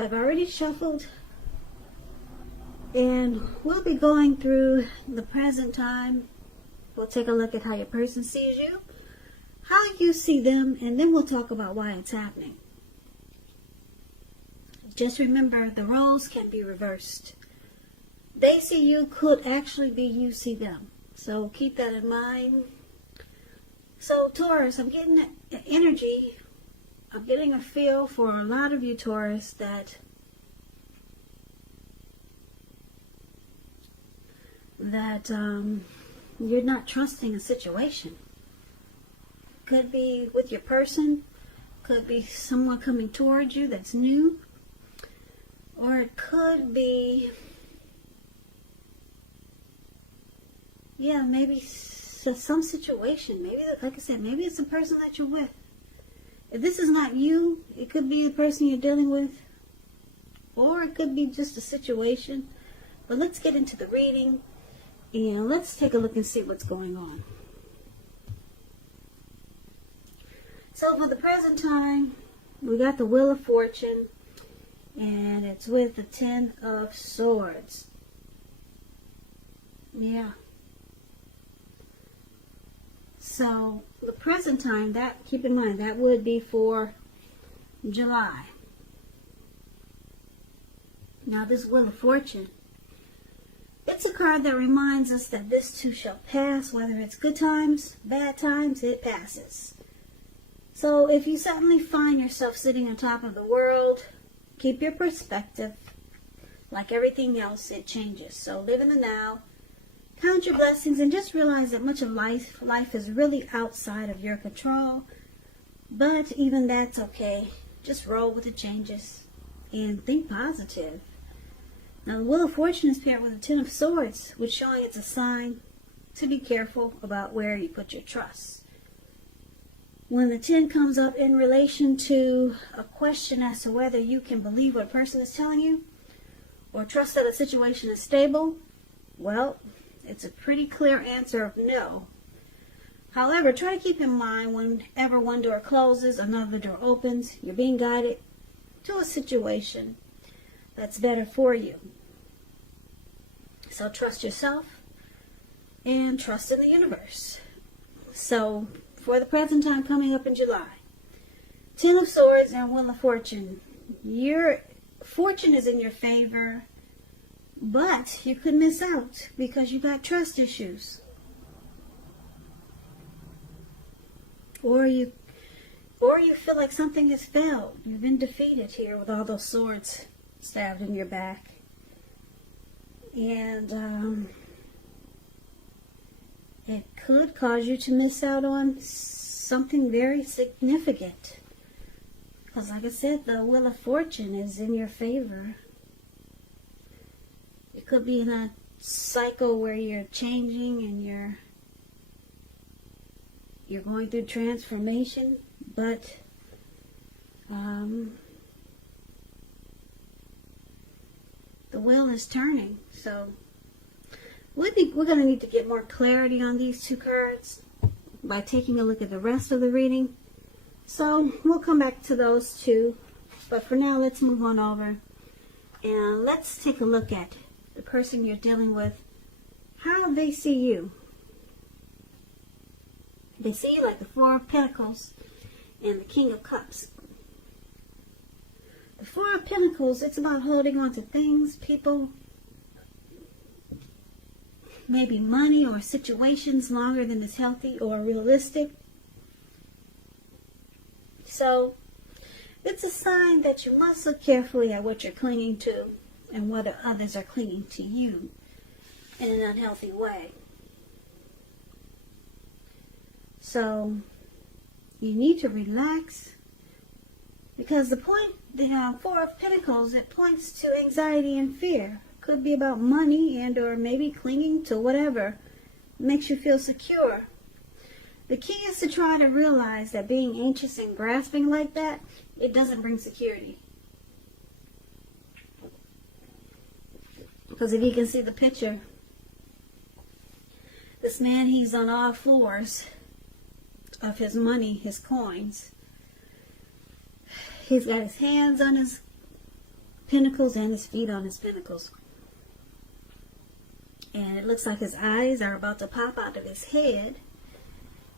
I've already shuffled, and we'll be going through the present time. We'll take a look at how your person sees you, how you see them, and then we'll talk about why it's happening. Just remember, the roles can be reversed. They see you could actually be you see them. So keep that in mind. So Taurus, I'm getting that energy. I'm getting a feel for a lot of you Taurus that you're not trusting a situation. Could be with your person, could be someone coming towards you that's new, or it could be, yeah, maybe some situation. Maybe, like I said, maybe it's the person that you're with. If this is not you, it could be the person you're dealing with, or it could be just a situation. But let's get into the reading, and let's take a look and see what's going on. So for the present time, we got the Wheel of Fortune, and it's with the 10 of Swords. Yeah. So the present time, that, keep in mind, that would be for July. Now this Wheel of Fortune, it's a card that reminds us that this too shall pass. Whether it's good times, bad times, it passes. So if you suddenly find yourself sitting on top of the world, keep your perspective. Like everything else, it changes. So live in the now. Count your blessings and just realize that much of life is really outside of your control. But even that's okay. Just roll with the changes and think positive. Now the Wheel of Fortune is paired with the 10 of Swords, which showing it's a sign to be careful about where you put your trust. When the 10 comes up in relation to a question as to whether you can believe what a person is telling you or trust that a situation is stable, well, it's a pretty clear answer of no. However, try to keep in mind whenever one door closes, another door opens. You're being guided to a situation that's better for you. So trust yourself and trust in the universe. So for the present time coming up in July, 10 of Swords and Wheel of Fortune. Your fortune is in your favor, but you could miss out because you got trust issues. Or you feel like something has failed. You've been defeated here with all those swords stabbed in your back. And it could cause you to miss out on something very significant. Because like I said, the Wheel of Fortune is in your favor. You could be in a cycle where you're changing and you're going through transformation, but the wheel is turning. So we're going to need to get more clarity on these two cards by taking a look at the rest of the reading. So we'll come back to those two. But for now, let's move on over. And let's take a look at the person you're dealing with, how they see you. They see you like the Four of Pentacles and the King of Cups. The Four of Pentacles, it's about holding on to things, people, maybe money or situations longer than is healthy or realistic. So it's a sign that you must look carefully at what you're clinging to and whether others are clinging to you in an unhealthy way. So you need to relax, because the Four of Pentacles, it points to anxiety and fear. Could be about money and or maybe clinging to whatever makes you feel secure. The key is to try to realize that being anxious and grasping like that, it doesn't bring security. Because if you can see the picture, this man, he's on all fours of his money, his coins. He's got his hands on Pentacles and his feet on his Pentacles. And it looks like his eyes are about to pop out of his head.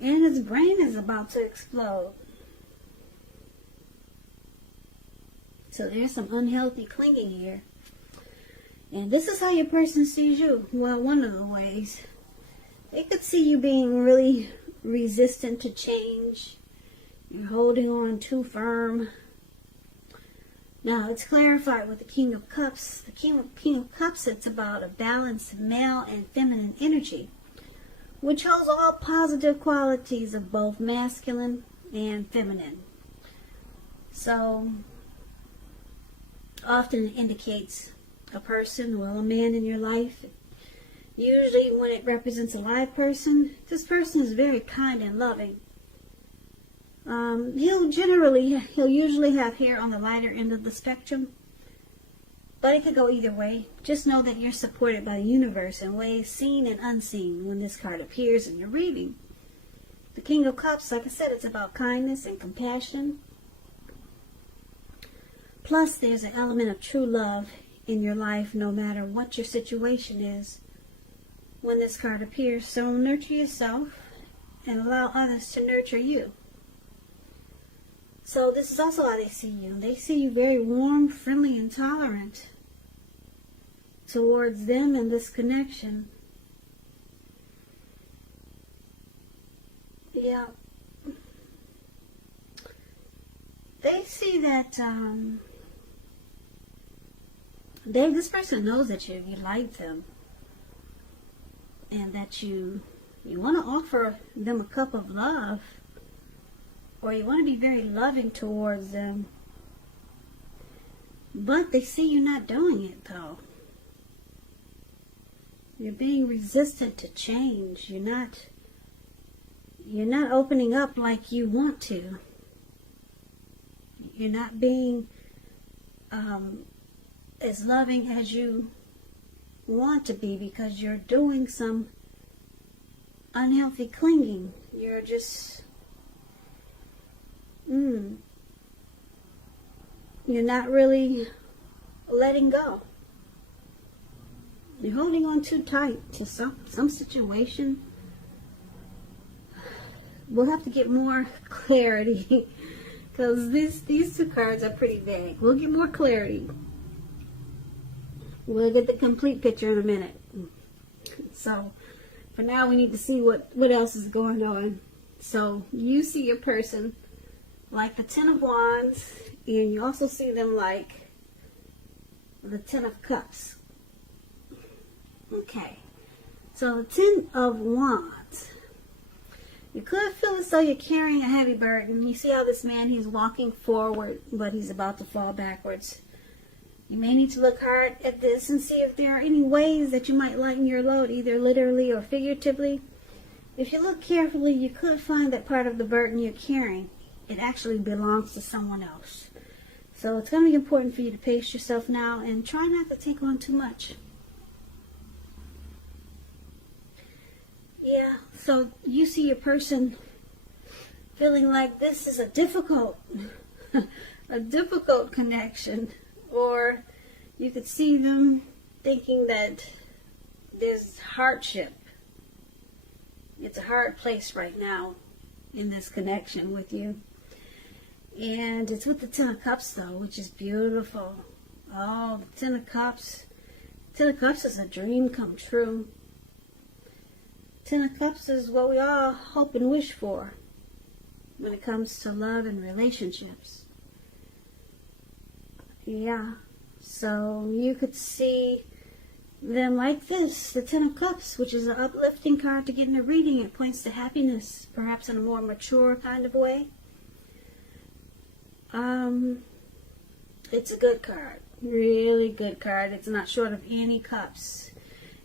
And his brain is about to explode. So there's some unhealthy clinging here. And this is how your person sees you. Well, one of the ways. They could see you being really resistant to change. You're holding on too firm. Now, it's clarified with the King of Cups. The King of Cups, it's about a balanced male and feminine energy, which holds all positive qualities of both masculine and feminine. So, often it indicates a person, well, a man in your life. Usually when it represents a live person, this person is very kind and loving. He'll usually have hair on the lighter end of the spectrum, but it could go either way. Just know that you're supported by the universe in ways seen and unseen when this card appears in your reading. The King of Cups, like I said, it's about kindness and compassion. Plus, there's an element of true love in your life, no matter what your situation is, when this card appears. So nurture yourself and allow others to nurture you. So this is also how they see you. They see you very warm, friendly, and tolerant towards them and this connection. Yeah. They see that this person knows that you like them, and that you want to offer them a cup of love, or you want to be very loving towards them, but they see you not doing it though. You're being resistant to change. You're not opening up like you want to. You're not being as loving as you want to be, because you're doing some unhealthy clinging. You're just you're not really letting go. You're holding on too tight to some situation. We'll have to get more clarity because these two cards are pretty vague. We'll get more clarity. We'll get the complete picture in a minute. So for now, we need to see what else is going on. So you see your person like the Ten of Wands, and you also see them like the Ten of Cups. Okay, so the Ten of Wands. You could feel as though you're carrying a heavy burden. You see how this man, he's walking forward, but he's about to fall backwards. You may need to look hard at this and see if there are any ways that you might lighten your load, either literally or figuratively. If you look carefully, you could find that part of the burden you're carrying, it actually belongs to someone else. So it's going to be important for you to pace yourself now and try not to take on too much. Yeah, so you see your person feeling like this is a difficult connection, or you could see them thinking that there's hardship. It's a hard place right now in this connection with you. And it's with the Ten of Cups though, which is beautiful. Oh, the Ten of Cups. Ten of Cups is a dream come true. Ten of Cups is what we all hope and wish for when it comes to love and relationships. Yeah, so you could see them like this, the Ten of Cups, which is an uplifting card to get in a reading. It points to happiness, perhaps in a more mature kind of way. It's a good card, really good card. It's not short of any cups.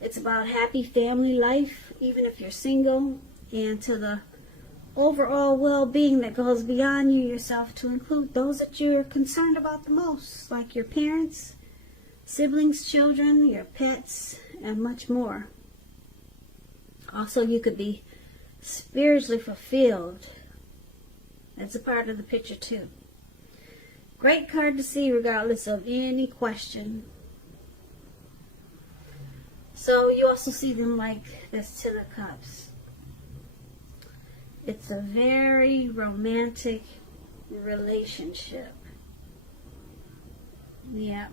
It's about happy family life, even if you're single, and to the overall well-being that goes beyond you yourself, to include those that you're concerned about the most, like your parents, siblings, children, your pets, and much more. Also, you could be spiritually fulfilled. That's a part of the picture too. Great card to see regardless of any question. So you also see them like this Ten of Cups. It's a very romantic relationship. Yeah.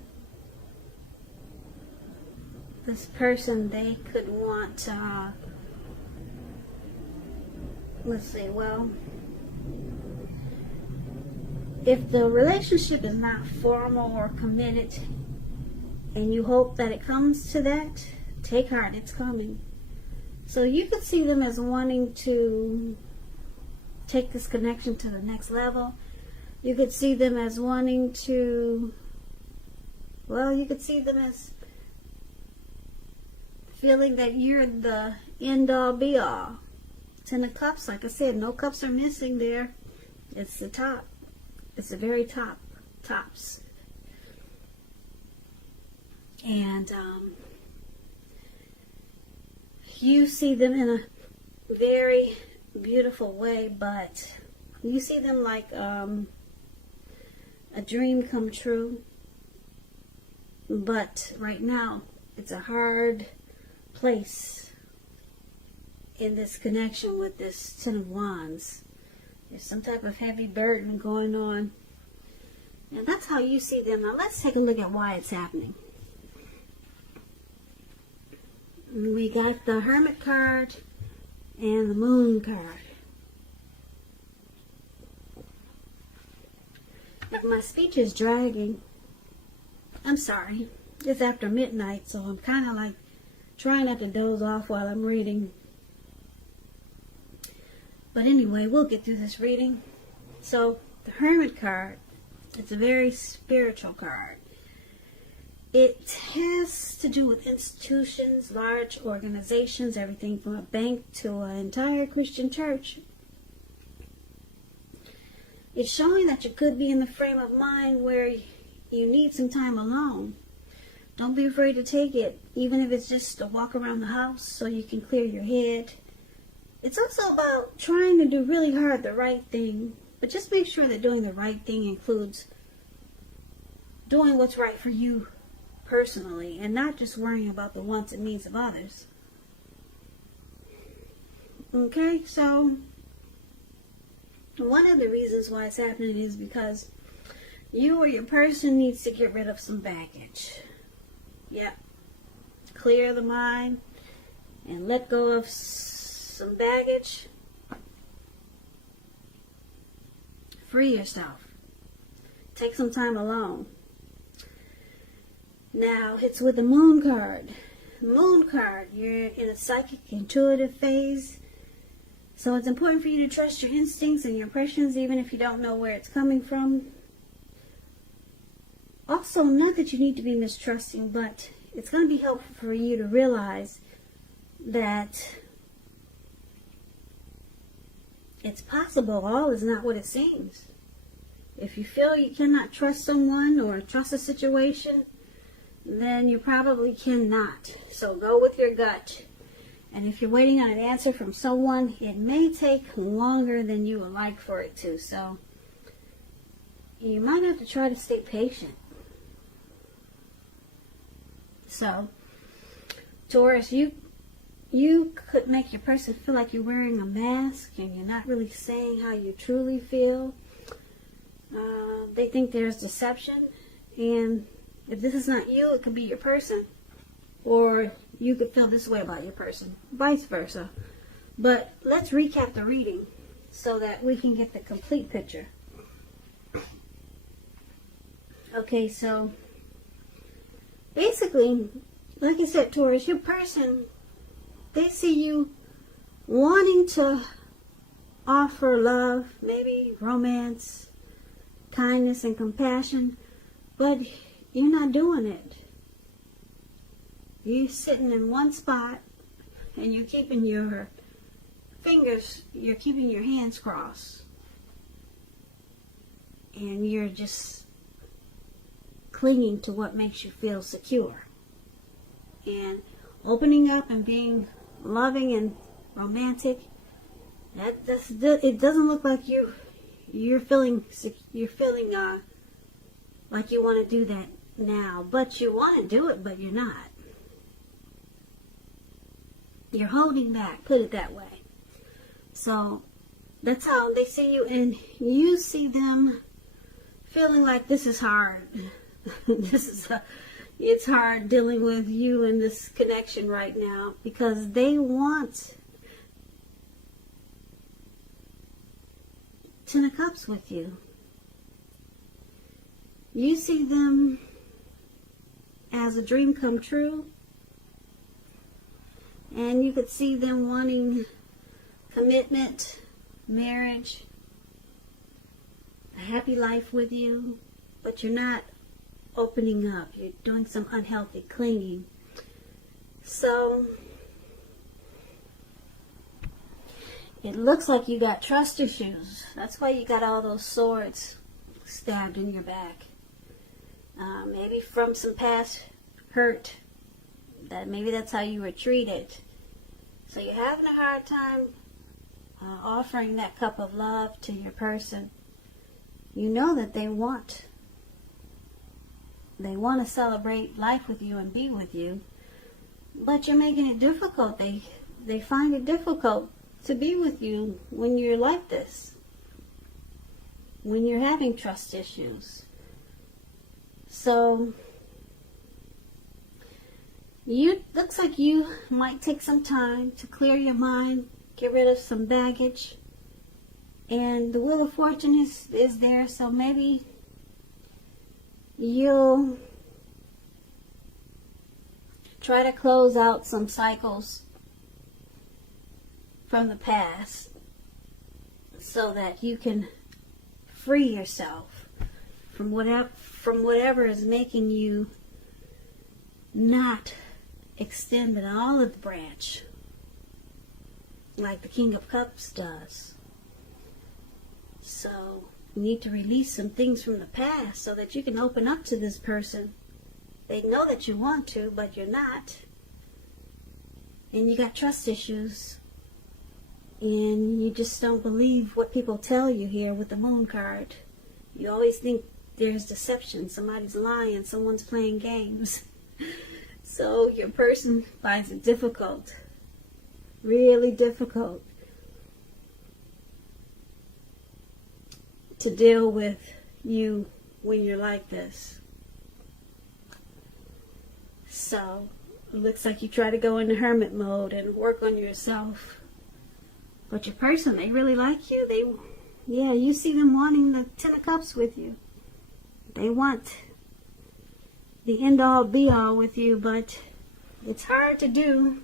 This person, they could want to, let's see, well, if the relationship is not formal or committed and you hope that it comes to that, take heart, it's coming. So you could see them as wanting to take this connection to the next level. You could see them as wanting to, well, you could see them as feeling that you're the end all be all. Ten of Cups, like I said, no cups are missing there. It's the top. It's the very top. Tops. And you see them in a very beautiful way, but you see them like a dream come true. But right now, it's a hard place in this connection with this Ten of Wands. There's some type of heavy burden going on. And that's how you see them. Now let's take a look at why it's happening. We got the Hermit card and the Moon card. If my speech is dragging, I'm sorry. It's after midnight, so I'm kind of like trying not to doze off while I'm reading. But anyway, we'll get through this reading. So, the Hermit card, it's a very spiritual card. It has to do with institutions, large organizations, everything from a bank to an entire Christian church. It's showing that you could be in the frame of mind where you need some time alone. Don't be afraid to take it, even if it's just a walk around the house so you can clear your head. It's also about trying to do really hard the right thing, but just make sure that doing the right thing includes doing what's right for you personally and not just worrying about the wants and needs of others. Okay, so one of the reasons why it's happening is because you or your person needs to get rid of some baggage. Yep. Clear the mind and let go of some baggage. Free yourself. Take some time alone. Now, it's with the Moon card. Moon card, you're in a psychic, intuitive phase. So it's important for you to trust your instincts and your impressions, even if you don't know where it's coming from. Also, not that you need to be mistrusting, but it's going to be helpful for you to realize that it's possible all is not what it seems. If you feel you cannot trust someone or trust a situation, then you probably cannot. So go with your gut. And if you're waiting on an answer from someone, it may take longer than you would like for it to. So you might have to try to stay patient. So, Taurus, you could make your person feel like you're wearing a mask and you're not really saying how you truly feel. They think there's deception, and if this is not you, it could be your person, or you could feel this way about your person, vice versa. But let's recap the reading so that we can get the complete picture. Okay, so basically, like I said, Taurus, your person, they see you wanting to offer love, maybe romance, kindness, and compassion, but you're not doing it. You're sitting in one spot and you're keeping your fingers, you're keeping your hands crossed. And you're just clinging to what makes you feel secure. And opening up and being loving and romantic, it doesn't look like you're feeling like you want to do that now, but you want to do it, but you're not. You're holding back, put it that way. So that's how they see you, and you see them feeling like this is hard. It's hard dealing with you in this connection right now, because they want Ten of Cups with you. You see them as a dream come true, and you could see them wanting commitment, marriage, a happy life with you, but you're not opening up. You're doing some unhealthy clinging. So it looks like you got trust issues. That's why you got all those swords stabbed in your back. Maybe from some past hurt. Maybe that's how you were treated. So you're having a hard time offering that cup of love to your person. You know that they want to celebrate life with you and be with you, but you're making it difficult. They find it difficult to be with you when you're like this, when you're having trust issues. So looks like you might take some time to clear your mind, get rid of some baggage, and the Wheel of Fortune is there. So maybe you'll try to close out some cycles from the past so that you can free yourself from whatever is making you not extend an olive branch like the King of Cups does. So you need to release some things from the past so that you can open up to this person. They know that you want to, but you're not. And you got trust issues. And you just don't believe what people tell you here with the Moon card. You always think there's deception. Somebody's lying. Someone's playing games. So your person finds it difficult. Really difficult to deal with you when you're like this. So it looks like you try to go into hermit mode and work on yourself. But your person, they really like you. You see them wanting the Ten of Cups with you. They want the end-all, be-all with you, but it's hard to do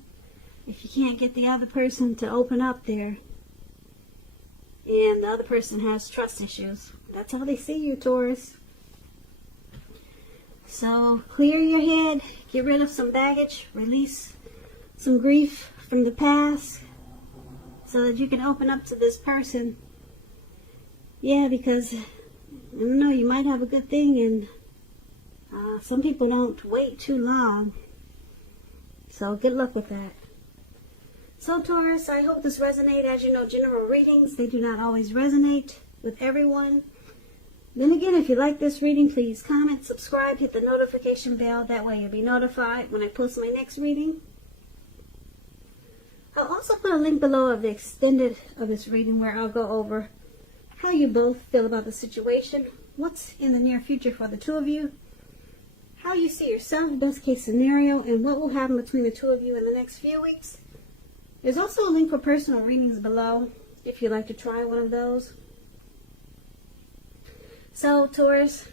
if you can't get the other person to open up there. And the other person has trust issues. That's how they see you, Taurus. So clear your head, get rid of some baggage, release some grief from the past so that you can open up to this person. Yeah, because, I don't know, you might have a good thing, and some people don't wait too long. So good luck with that. So Taurus, I hope this resonated. As you know, general readings, they do not always resonate with everyone. Then again, if you like this reading, please comment, subscribe, hit the notification bell. That way you'll be notified when I post my next reading. I'll also put a link below of the extended of this reading where I'll go over how you both feel about the situation, what's in the near future for the two of you, how you see yourself, best case scenario, and what will happen between the two of you in the next few weeks. There's also a link for personal readings below if you'd like to try one of those. So Taurus,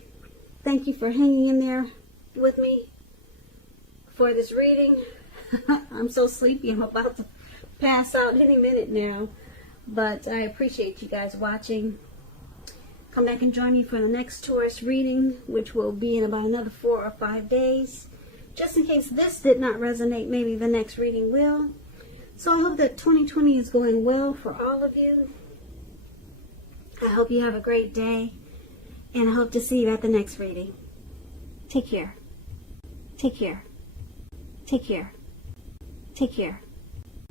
thank you for hanging in there with me for this reading. I'm so sleepy, I'm about to pass out any minute now. But I appreciate you guys watching. Come back and join me for the next Taurus reading, which will be in about another 4 or 5 days. Just in case this did not resonate, maybe the next reading will. So I hope that 2020 is going well for all of you. I hope you have a great day. And I hope to see you at the next reading. Take care. Take care. Take care. Take care.